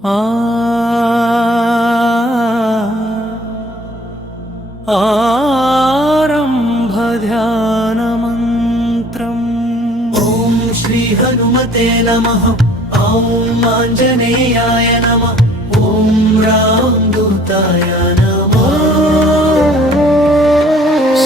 आरम्भध्यानमन्त्रम् ॐ श्री हनुमते नमः। ॐ आञ्जनेयाय नमः। ॐ रामदूताय नमः।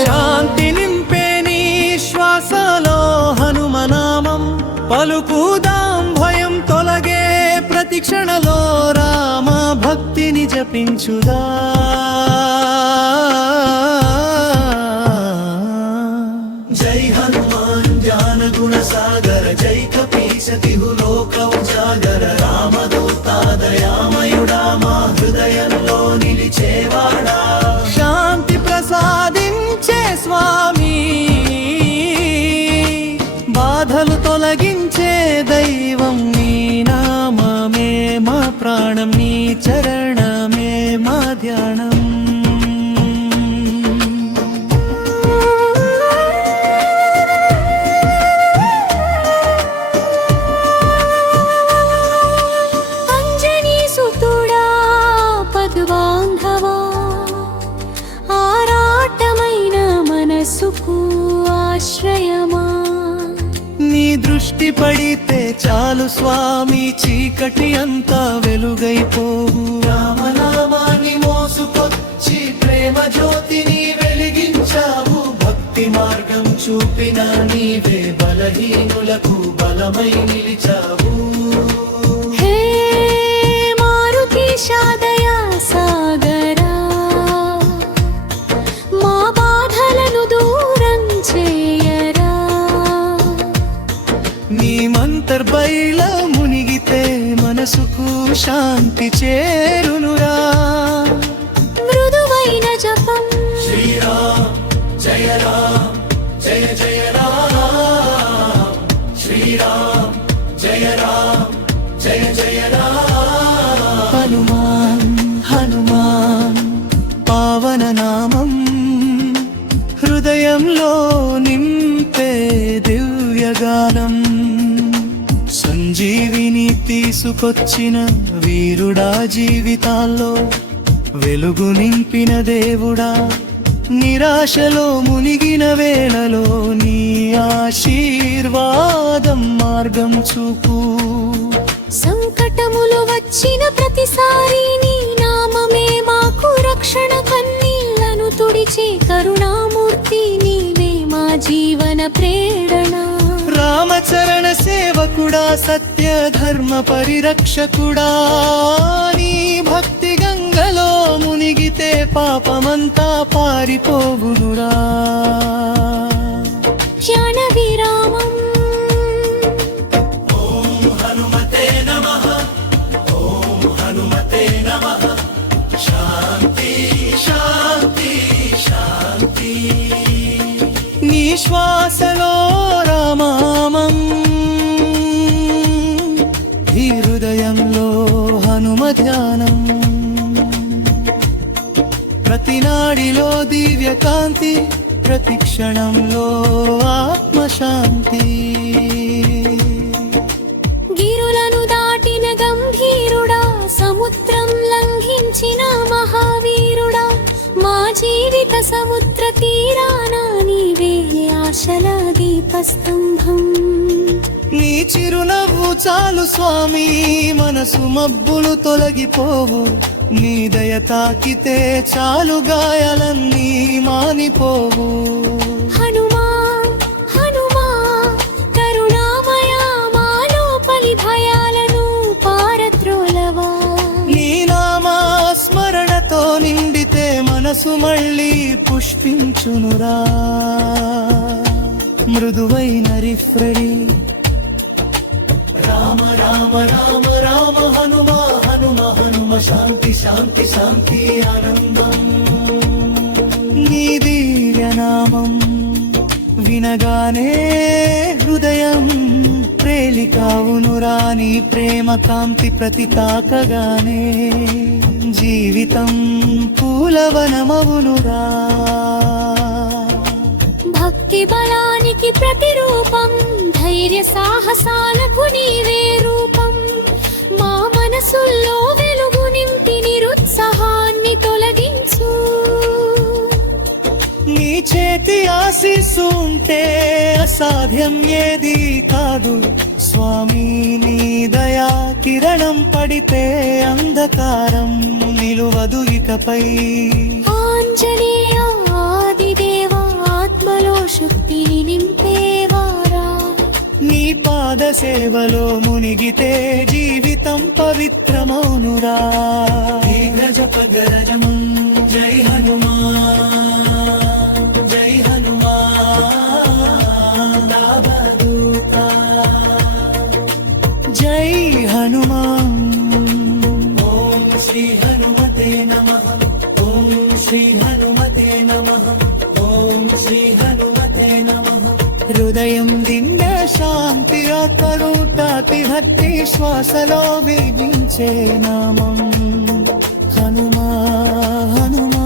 శాంతి నింపే నీ శ్వాసలో హనుమనామం పలుకుదాం, భయం తొలగే ప్రతి క్షణలో రామ భక్తిని జపించుదా। జై హనుమాన్ జ్ఞాన గుణ సాగర, జై కపీశతిహు లోక ఉజాగర, రామదూత దయామయుడా మా హృదయంలో నిలిచేవాడా। శాంతి ప్రసాదించే స్వామి, బాధలు తొలగించే దైవం నీ నామమే మా ప్రాణం, నీ చరణమే మా ధ్యానం। నీ దృష్టి పడితే చాలు స్వామి, చీకటి అంతా వెలుగైపోవు। రామనామాన్ని మోసుకొచ్చి ప్రేమ జ్యోతిని వెలిగించావు, భక్తి మార్గం చూపిన నీవే బలహీనులకు బలమై నిలిచావు। హే మారుతి దయా సాగరా, మా బాధలను దూరం చేయరా। నీ మంతర్బైల మునిగితే మనసుకు శాంతి చేరునురా। మృదువైన జపం శ్రీరామ్ జయ రామ్ జయ జయ రామ్, శ్రీరామ్ జయ రామ్ జయ జయ రామ్। హనుమాన్ హనుమాన్ పావన నామం హృదయంలో నింపే దివ్యగానం, సంజీవిని తీసుకొచ్చిన వీరుడా, జీవితాల్లో వెలుగు నింపిన దేవుడా। నిరాశలో మునిగిన వేళలో నీ ఆశీర్వాదం మార్గం చూపు। సంకటములు వచ్చిన ప్రతిసారి నీ నామమే మాకు రక్షణ, కన్నీళ్లను తుడిచే కరుణామూర్తి నీవే మా జీవన ప్రేరణ। రామచరణ సేవకుడా, సత్య ధర్మ పరిరక్షకుడా, నీ భక్తి గంగలో మునిగితే పాపమంతా పారిపోవుదురా। జ్ఞాన విరామం ఓం హనుమతే నమః। ఓం హనుమతే నమః। శాంతి శాంతి శాంతి। నీ శ్వాసలో రామామం, ఈ హృదయంలో హనుమ ధ్యానం, ప్రతి నాడిలో దివ్య కాంతి, ప్రతి క్షణంలో ఆత్మశాంతి। గిరులను దాటిన గంభీరుడా, సముద్రం లంఘించిన మహావీరుడా, మా జీవిత సముద్ర తీరాన నీవే ఆశల దీపస్తంభం। నీ చిరునవ్వు చాలు స్వామి, మనసు మబ్బులు తొలగిపోవు, నీ దయ తాకితే చాలు గాయాలన్నీ మానిపోవు। హనుమా హనుమా కరుణామయ, మా లోపలి భయాలను పారద్రోలవా। నీ నామా స్మరణతో నిండితే మనసు మళ్ళీ పుష్పించునురా। మృదువైన రిఫ్రెడి రామ రామ రామ రామ హనుమ హనుమ హనుమ, శాంతి శాంతి శాంతి ఆనందం। నీ దివ్యనామం వినగానే హృదయం ప్రేలికావునురా, నీ ప్రేమ కాంతి ప్రతి తాకగానే జీవితం పూలవనమవునురా। భక్తి బలానికి ప్రతిరూపం, ధైర్య సాహసాలకు నీవే రూపం, మా మనసు మనసుల్లో వెలుగు నింపి నిరుత్సాహాన్ని తొలగించు నీ చేతి ఆశీస్సు ఉంటే అసాధ్యం ఏది కాదు స్వామి నీ దయా కిరణం పడితే అంధకారం నిలువదు ఇకపై ఆంజనేయ ఆదిదేవ ఆత్మలో శక్తిని నింపేవారా నీ పాద సేవలో మునిగితే జీవితం పవిత్రమౌనురా గజప గజమం జై హనుమాన్ జై హనుమాన్ అవధూత జై హనుమాన్ ఓం శ్రీ హనుమతే నమః ఓం శ్రీ హనుమతే నమః ఓం శ్రీ హనుమతే నమః హృదయం దిండ శాంతి కరుటాతి భక్తి శ్వాసలో విధించే నామం హనుమా హనుమా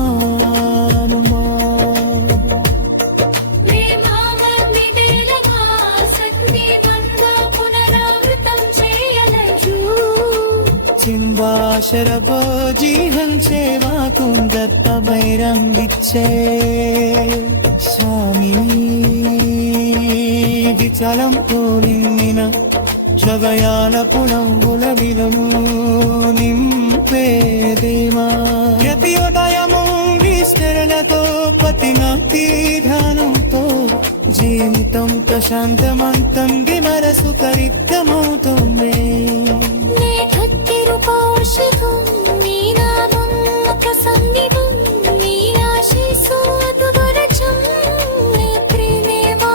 హనుమా ప్రేమామర్మిదేలగా శక్తి బంధ పునరావృతం చేయలచు చింబాశరభో జీహం సేవా కుందత్త బైరంగిచ్చే స్వామి విచలం పోలిన జగయాల పులంబుల విలము నింపేదేమా యతియోదయము విస్తరణతో పతినాక్తి ధ్యానంతో జీవితం ప్రశాంతమంతం విమరసు కరిక్తమవుతుంది నే భక్తిరు పౌషికం నీ నామం ప్రసంగితం నీ ఆశీస్సు అతుదరచం నే ప్రేమే మా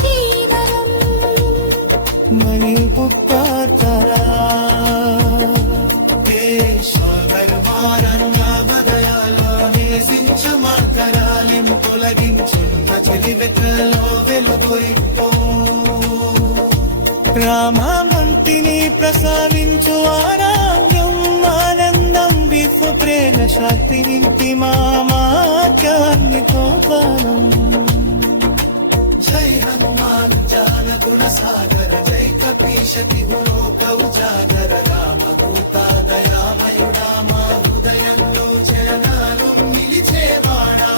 జీవనం మణి పుక్కార్తరా దేశోధర్మారణ్యామదయాలేసించమకరాలిం తొలగించి చలివెట్లలో వెలుగొయిపో రామమంతిని ప్రసాదించు ఆరాధ్యం ఆనందం విఫు ప్రేమ శక్తి నింటి మామాకాన్ని కోపాలం జై హనుమాన్ జాన గుణ సాగర జై కపీశతి లోక ఉజాగర రామదూత దయామయుడా మా హృదయంలో జనాలు నిలిచేవాడా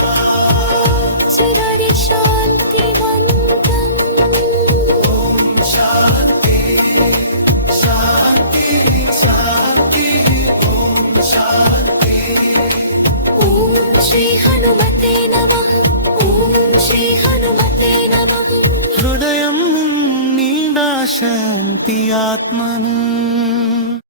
చిరరి శాంతివంతం ఓం శాంతి శాంతి శాంతి ఓం శాంతి ఓం శ్రీ హనుమతే నమః ఓం శ్రీ హనుమతే నమః హృదయం నిండా శాంతి ఆత్మను